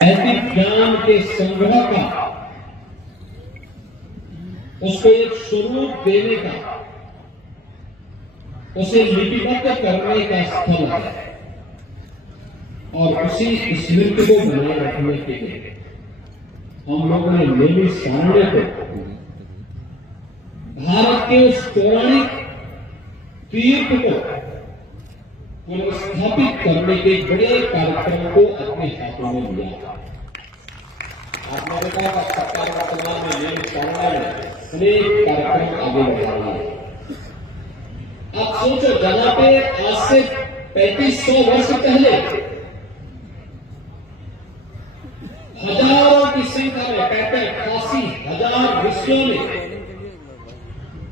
नैतिक ज्ञान के संग्रह का, उसको एक स्वरूप देने का, उसे लिपिबद्ध करने का स्थल है। और उसी स्मृति को बनाए रखने के लिए हम लोगों ने लेनी सामने को भारत के उस पौराणिक तीर्थ को पुनर्स्थापित करने के बड़े कार्यक्रम को अपने हाथों में लिया। आपने देखा सरकार वर्तमान में लेनी सामने में अनेक कार्यक्रम आगे बढ़ा रही है। आप सोचो, जहां पे आज से 3500 वर्ष पहले हजारों की संख्या में 85,000 ऋषियों ने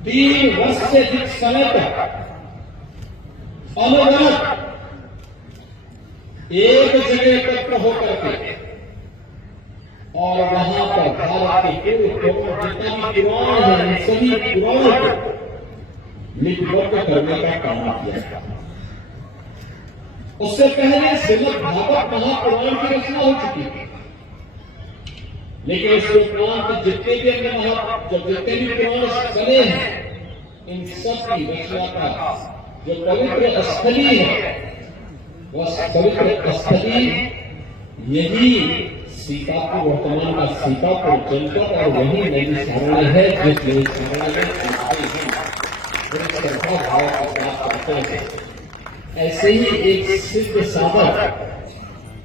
3 वर्ष से अधिक समय तक अलग-अलग एक जगह एकत्र होकर के और वहां पर भारत के पूर्व जितना भी पुराण है, इन सभी पुराणों को लिपिबद्ध करने का काम किया। उससे पहले श्रीमद् भागवत महापुराण की रचना हो चुकी थी, लेकिन इस उपरांत जितने भी जितने भी पुराण चले हैं, इन सब की रचना का जो पवित्र स्थली है, वह पवित्र स्थली यही सीतापुर, वर्तमान का सीतापुर जनपद, और वही नई सारणी है जिस नई सारणी में ऐसे ही एक सिद्ध साधक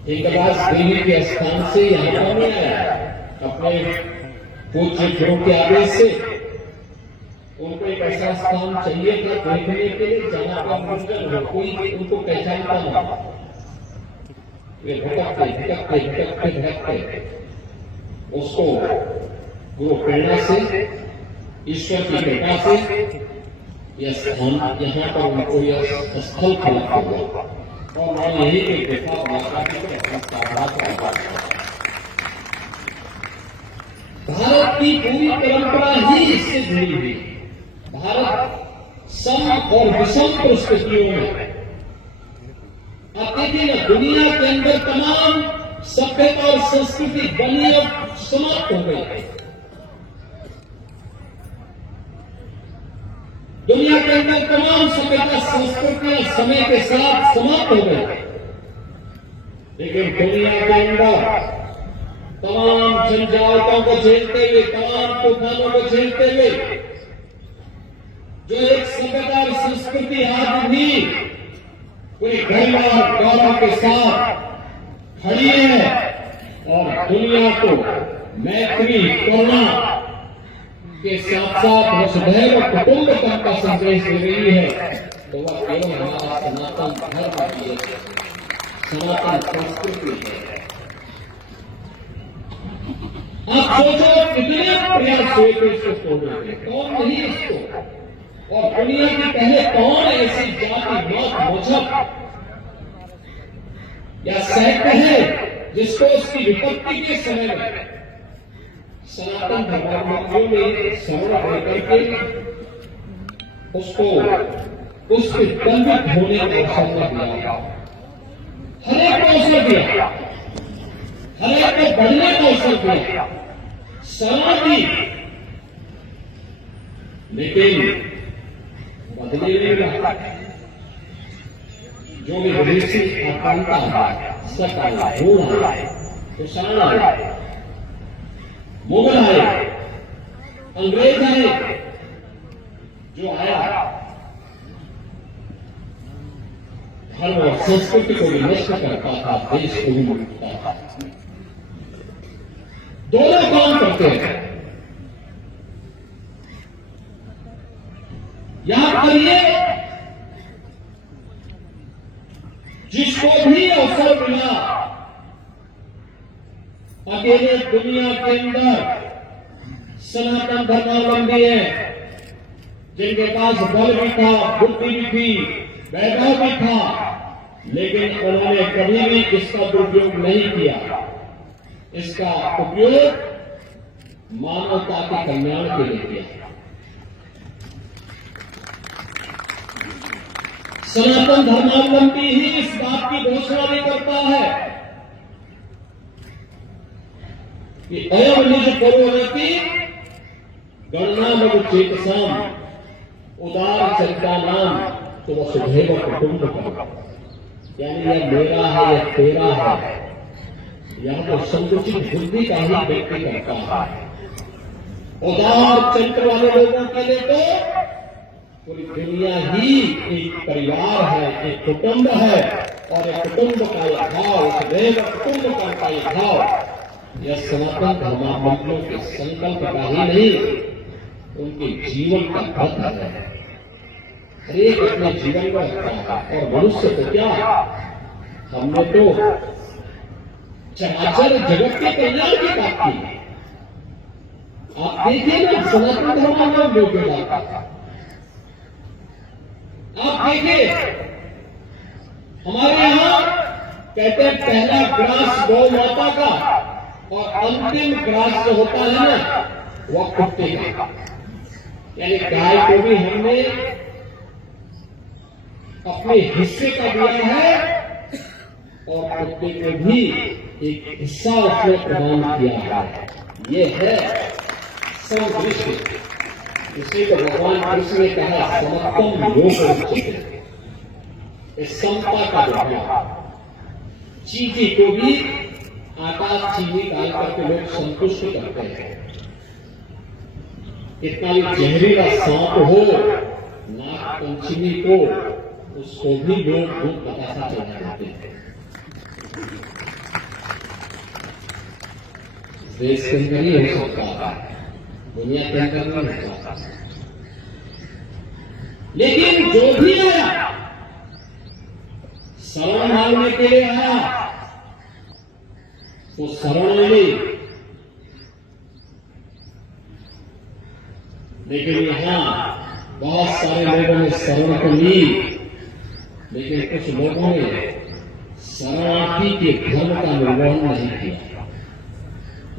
हिंगलाज देवी के स्थान से यहाँ पर नहीं आया। अपने पूज्य गुरु के आदेश से उनको एक ऐसा स्थान चाहिए था देखने के लिए जहां पर मंजन हो, कोई उनको पहचानता ना। वे भटकते उसको गुरु प्रेरणा से, ईश्वर की कृपा से यह स्थान, यहाँ पर उनको यह स्थल प्राप्त हुआ और मैं यही एक देखा भारत की पूरी परंपरा ही इससे जुड़ी हुई। भारत सम और विषम परिस्थितियों में, आप देखिए ना, दुनिया के अंदर तमाम सभ्यता और संस्कृति बनी और समाप्त हो गई है। दुनिया के अंदर तमाम सभ्यता संस्कृतियां समय के साथ समाप्त हो गई, लेकिन दुनिया के अंदर तमाम झंझावातों को झेलते हुए, तमाम तूफानों को झेलते हुए जो एक सभ्यता और संस्कृति आज भी पूरी गरिमा और गौरव के साथ खड़ी है और दुनिया को मैत्री, करुणा के साथ साथ वसुधैव कुटुंबकम का संदेश दे रही है, तो वह केवल हमारा सनातन धर्म की सनातन संस्कृति है। आप सोचो कितने प्रयास हुए थे इसको तोड़ने के, कौन नहीं इसको, और दुनिया की पहले कौन ऐसी जाति, मत, मजहब या सेक्ट है जिसको उसकी विपत्ति के समय में सनातन धर्मावलंबियों ने शरण लेकर के उसको उसके दंडित होने का अवसर दिया, हर एक को अवसर दिया, हर एक को बढ़ने का अवसर दिया, शरण दी, लेकिन बदले नहीं रहा। जो भी विदेशी आकांक्षा सत्ता भूल आए, कुशाण आए, मुगल आए, अंग्रेज आए, जो आया धर्म और संस्कृति को भी नष्ट करता था, देश को भी लूटता था। दोनों काम करते हैं। याद करिए, जिसको भी अवसर मिला, अकेले दुनिया के अंदर सनातन धर्मावलंबी है, जिनके पास बल भी था, बुद्धि भी थी, वैभव भी था, लेकिन उन्होंने कभी भी इसका दुरुपयोग नहीं किया। इसका उपयोग मानवता के कल्याण के लिए किया। सनातन धर्मावलंबी ही इस बात की घोषणा भी करता है कि अयम निज करोति गणना मग चेतसाम उदार चरिता नाम तो वसुधैव कुटुंबकम। यानी यह मेरा है, यह तेरा है, यह तो संकुचित बुद्धि का ही व्यक्ति करता है। उदार चरित्र वाले लोगों के लिए तो पूरी दुनिया ही एक परिवार है, एक कुटुंब है, और एक कुटुंब का यह भाव, वसुधैव कुटुंब का यह भाव, यह सनातन धर्मावलंबियों के संकल्प का ही नहीं, उनके जीवन का व्रत है। हरेक अपने जीवन में रखता है। और मनुष्य तो क्या, हमने तो चराचर जगत के कल्याण की बात की। आप देखिए ना, सनातन धर्मावलंबियों के बात, आप देखिए हमारे यहां कहते हैं पहला ग्रास गौ माता का और अंतिम ग्रास जो होता है ना वह कुत्ते का। यानी गाय को भी हमने अपने हिस्से का दिया है और कुत्ते को भी एक हिस्सा उसने प्रदान किया है। ये है समदृष्टि। इसी को भगवान कृष्ण ने कहा समत्वम योग उच्यते। इस समता का भाव, चीनी को भी आकाश चीनी डाल करके लोग संतुष्ट करते हैं। इतना भी जहरीला सांप हो नाग पंचमी को, उसको भी लोग दूध बतासा चढ़ा देते हैं। देश के अंदर ही हो सकता है, दुनिया के अंदर नहीं हो सकता। लेकिन जो भी आया शरण मांगने के लिए आया तो शरण मिली। लेकिन यहां बहुत सारे लोगों ने शरण तो ली, लेकिन कुछ लोगों ने शरणार्थी के धर्म का निर्वहन नहीं किया।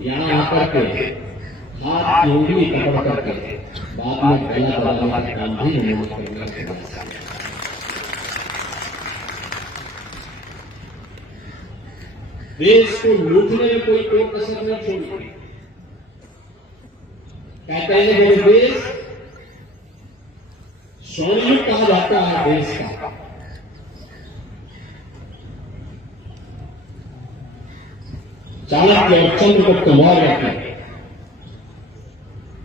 यहां आकर के हाथ की उंगली पकड़ करके बाद में गला दबाने का काम भी नहीं करना। देश को लूटने में कोई कसर नहीं छोड़ी। कहते हैं मेरे देश स्वर्णयुग कहा जाता है देश का। चाणक्य और चंद्रगुप्त मौर्य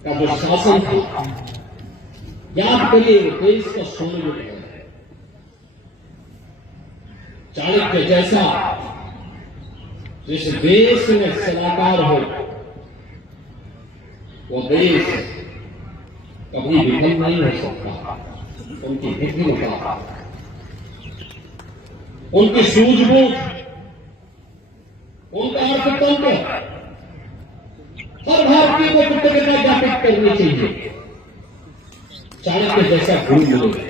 का जो शासन था, याद करिए देश का स्वर्णयुग है। चाणक्य जैसा जिस देश में सलाहकार हो वो देश कभी विफल नहीं हो सकता। उनकी बुद्धिमत्ता, उनकी सूझबूझ, उनका अर्थतंत्र हर भारतीय को कृतज्ञता ज्ञापित करनी चाहिए। चाणक्य जैसा गुरु मिले,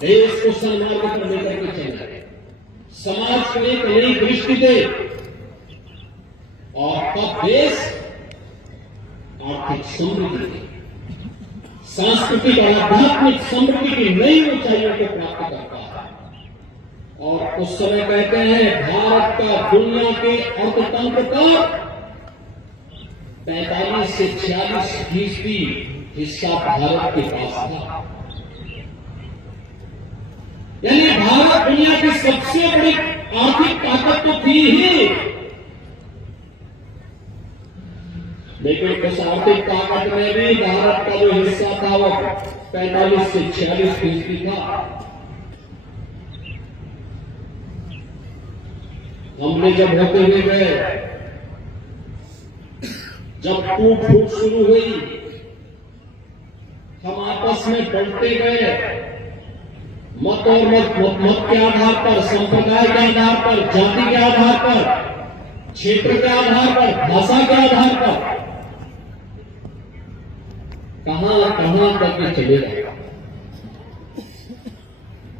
देश को सन्मार्ग पर लेकर के चले, समाज को एक नई दृष्टि दे, और तब देश आर्थिक समृद्धि, सांस्कृतिक और आध्यात्मिक समृद्धि की नई ऊंचाइयों को प्राप्त करता है। और उस समय कहते हैं भारत का दुनिया के अर्थतंत्र का 45 से 46% हिस्सा भारत के पास था। यानी भारत दुनिया की सबसे बड़ी आर्थिक ताकत तो थी ही, लेकिन उस आर्थिक ताकत में भी भारत का जो हिस्सा था वो 45 से 46% था। हमने जब होते हुए गए, जब टूट फूट शुरू हुई, हम आपस में बढ़ते गए, मत और मत के आधार पर, संप्रदाय के आधार पर, जाति के आधार पर, क्षेत्र के आधार पर, भाषा के आधार पर, कहां तक ये चले गए।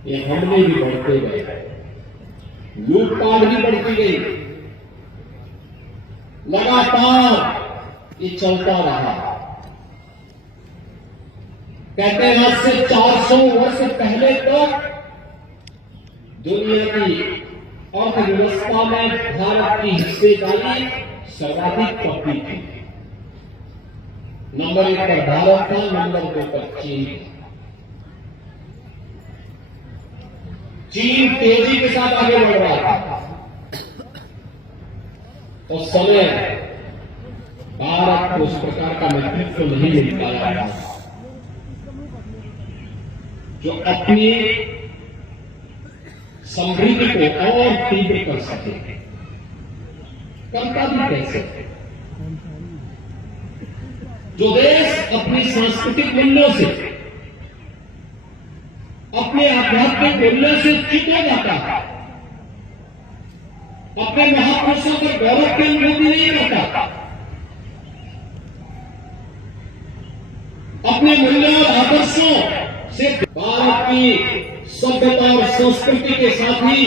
ये हमने भी बढ़ते गए, लूटपाट भी बढ़ती गई, लगातार ये चलता रहा। कहते हैं आज से 400 वर्ष पहले तक दुनिया की अर्थव्यवस्था में भारत की हिस्सेदारी सर्वाधिक कॉपी थी। नंबर 1 पर भारत था, नंबर 2 पर चीन। चीन तेजी के साथ आगे बढ़ रहा था। उस समय भारत को उस प्रकार का नेतृत्व नहीं मिल पाया जो अपनी समृद्धि को और तीव्र कर सके। करता भी कैसे? जो देश अपनी सांस्कृतिक मूल्यों से, अपने आध्यात्मिक मूल्यों से चिपका जाता है, अपने महापुरुषों के गौरव की अनुभूति नहीं करता, अपने मूल्यों और आदर्शों से भारत की सभ्यता और संस्कृति के साथ ही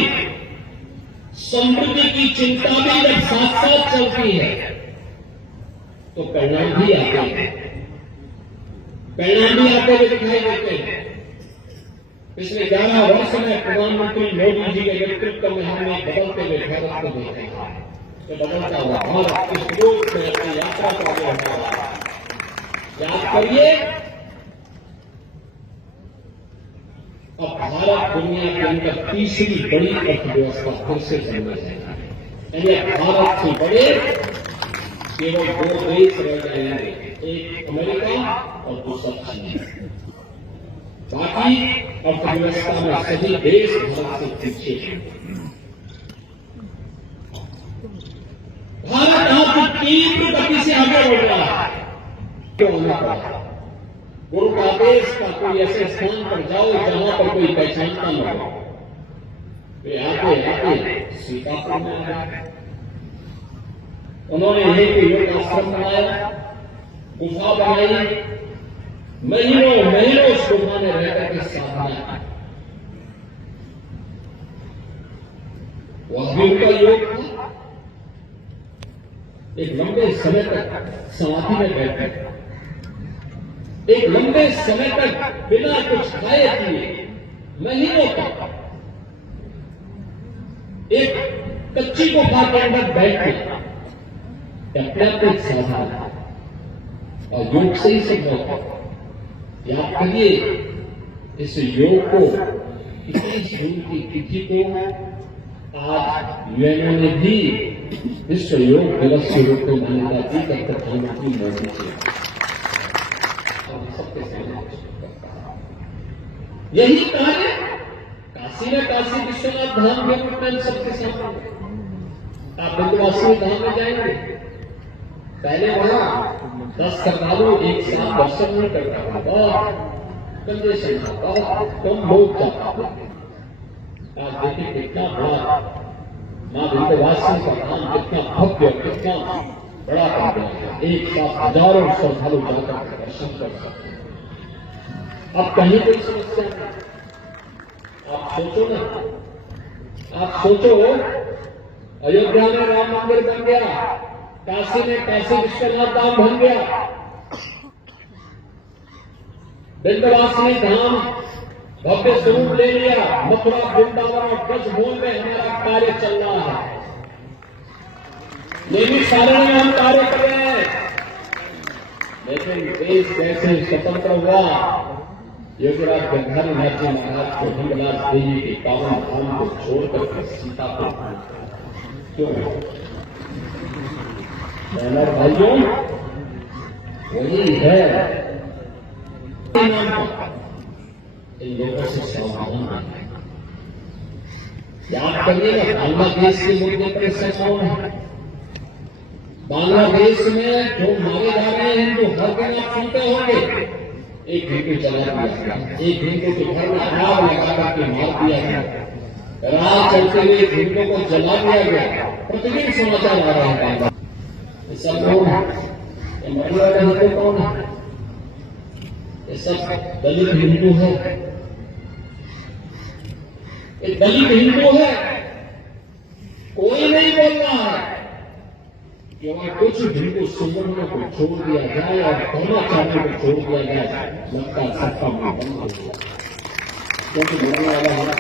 समृद्धि की चिंता भी जब साथ साथ चलती है तो परिणाम भी आते हैं। परिणाम भी आते हुए दिखाई देते हैं। पिछले 11 वर्ष में प्रधानमंत्री मोदी जी के नेतृत्व में हमने बदलते हुए भारत को देखा। तो बदलता हुआ भारत किस रूप में अपनी यात्रा को आगे बढ़ा रहा है। याद करिए, अब भारत दुनिया के अंदर तीसरी बड़ी अर्थव्यवस्था फिर से बनने जाएगा। यानी भारत से बड़े केवल 2 देश रह जाएंगे, एक अमेरिका और दूसरा चीन। बाकी अर्थव्यवस्था में सभी देश भारत से पीछे हैं। भारत आज तीव्र गति से आगे बढ़ रहा है। क्यों होना पड़ा? गुरु का आदेश का कोई ऐसे स्थान पर जाओ जहां पर कोई पहचानता न हो। वे आते सीतापुर में आ गए। उन्होंने एक योग आश्रम बनाया, गुफा बनाई, महीनों उस गुफा में रहकर के साधना। वह भी उनका योग था। एक लंबे समय तक समाधि में बैठे, एक लंबे समय तक बिना कुछ खाए पिए, महीनों तक एक कच्ची गुफा के अंदर बैठ के अपने आप एक साधना और योग से ही संभव। याद करिए, इस योग को 21 जून की तिथि को आज यूएनओ ने भी विश्व योग दिवस के रूप में मान्यता दी। प्रधानमंत्री मोदी जी सबके सामने यही कार्य काशी में काशी विश्वनाथ धाम के रूप में सबके सामने। आप विंध्यवासिनी धाम में जाएंगे, पहले वहां 10 श्रद्धालु एक साथ दर्शन नहीं कर रहा था, बहुत कंजेशन था, बहुत कम लोग जाता। आज देखिए कितना बड़ा मां विंध्यवासिनी का धाम, कितना भव्य, कितना बड़ा बन गया है। एक साथ हजारों श्रद्धालु जाकर दर्शन कर सकते हैं। अब कहीं कोई समस्या नहीं। आप सोचो ना, आप सोचो, अयोध्या में राम मंदिर बन गया, काशी में काशी विश्वनाथ धाम बन गया, विंध्यवासिनी धाम भव्य स्वरूप ले लिया, मथुरा वृंदावन और ब्रजभूमि में हमारा कार्य चल रहा है। नैमिषारण्य में हम कार्य कर रहे हैं। लेकिन देश जैसे स्वतंत्र हुआ, योगीराज गंधारी नाथ जी महाराज को हिंगलाज देवी के पावन धाम को छोड़कर सीतापुर क्यों? भाइयों, वही है इन लोगों से सावधान। याद करिएगा, बांग्लादेश के मुद्दे पर कौन है? बांग्लादेश में जो मारे जा रहे हैं, जो हर दिन आप सुनते होंगे, एक हिंदू जला दिया गया, एक हिंदू के घर में आग लगा करके मार दिया गया, राह चलते हुए एक हिंदू को जला दिया गया। प्रतिदिन समाचार आ रहा है। ये सब कौन है? ये मरने वाले हिंदू कौन है? ये सब दलित हिंदू है। ये दलित हिंदू है। कोई नहीं बोल रहा है कि वहां कुछ हिंदू संगठनों को छोड़ दिया जाए और कर्मचारियों को छोड़ दिया जाए। लगता है सबका मुंह बंद हो गया, क्योंकि बोलने वाला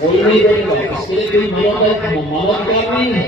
कोई नहीं बोलेगा। इसके लिए कोई मानवता नहीं है।